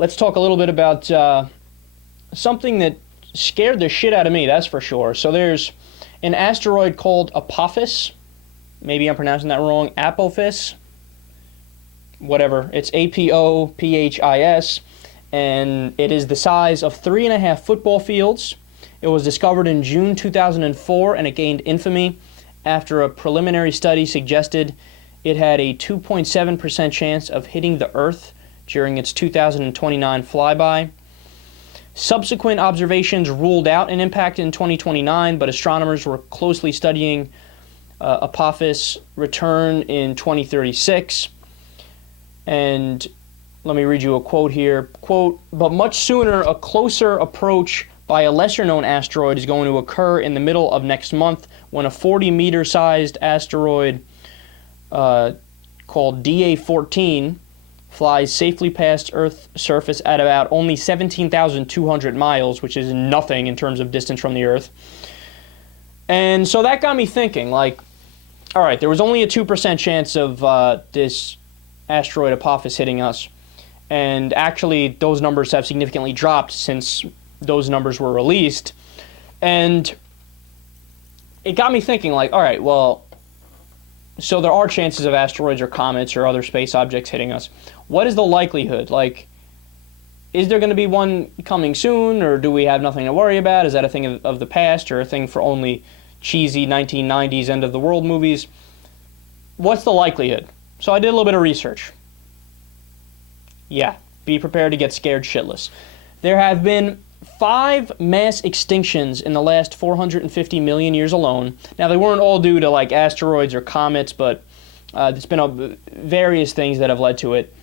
let's talk a little bit about something that scared the shit out of me, that's for sure. So there's an asteroid called Apophis. Maybe I'm pronouncing that wrong. Apophis. Whatever. It's Apophis. And it is the size of 3.5 football fields. It was discovered in June 2004, and it gained infamy after a preliminary study suggested it had a 2.7% chance of hitting the Earth during its 2029 flyby. Subsequent observations ruled out an impact in 2029, but astronomers were closely studying Apophis' return in 2036. And let me read you a quote here. Quote, "But much sooner, a closer approach by a lesser-known asteroid is going to occur in the middle of next month when a 40-meter-sized asteroid called DA14 flies safely past Earth's surface at about only 17,200 miles, which is nothing in terms of distance from the Earth." And so that got me thinking, like, all right, there was only a 2% chance of this asteroid Apophis hitting us. And actually, those numbers have significantly dropped since those numbers were released. And it got me thinking, like, all right, well, so there are chances of asteroids or comets or other space objects hitting us. What is the likelihood? Like, is there going to be one coming soon, or do we have nothing to worry about? Is that a thing of the past, or a thing for only cheesy 1990s end-of-the-world movies? What's the likelihood? So I did a little bit of research. Yeah, be prepared to get scared shitless. There have been 5 mass extinctions in the last 450 million years alone. Now, they weren't all due to, like, asteroids or comets, but there's been various things that have led to it.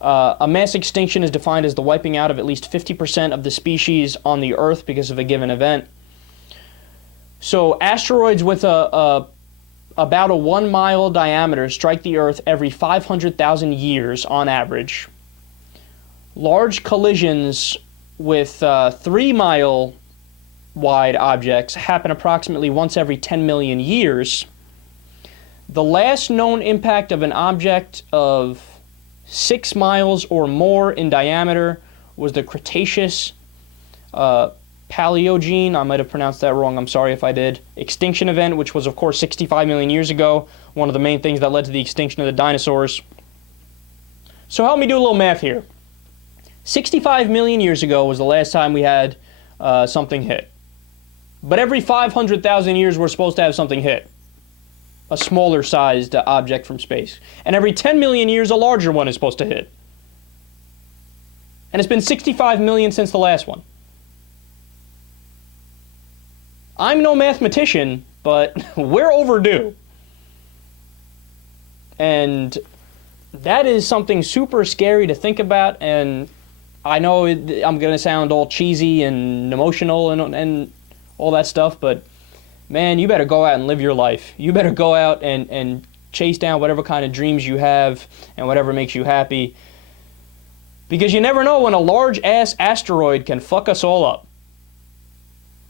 A mass extinction is defined as the wiping out of at least 50% of the species on the Earth because of a given event. So asteroids with about a 1-mile diameter strike the Earth every 500,000 years on average. Large collisions with 3-mile wide objects happen approximately once every 10 million years. The last known impact of an object of 6 miles or more in diameter was the Cretaceous Paleogene, I might have pronounced that wrong, I'm sorry if I did, extinction event, which was, of course, 65 million years ago, one of the main things that led to the extinction of the dinosaurs. So help me do a little math here. 65 million years ago was the last time we had something hit. But every 500,000 years we're supposed to have something hit. A smaller sized object from space. And every 10 million years a larger one is supposed to hit. And it's been 65 million since the last one. I'm no mathematician, but we're overdue. And that is something super scary to think about, and I know I'm going to sound all cheesy and emotional and all that stuff, but man, you better go out and live your life. You better go out and chase down whatever kind of dreams you have and whatever makes you happy. Because you never know when a large-ass asteroid can fuck us all up.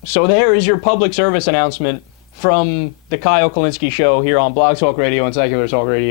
So there is your public service announcement from the Kyle Kulinski Show here on Blog Talk Radio and Secular Talk Radio.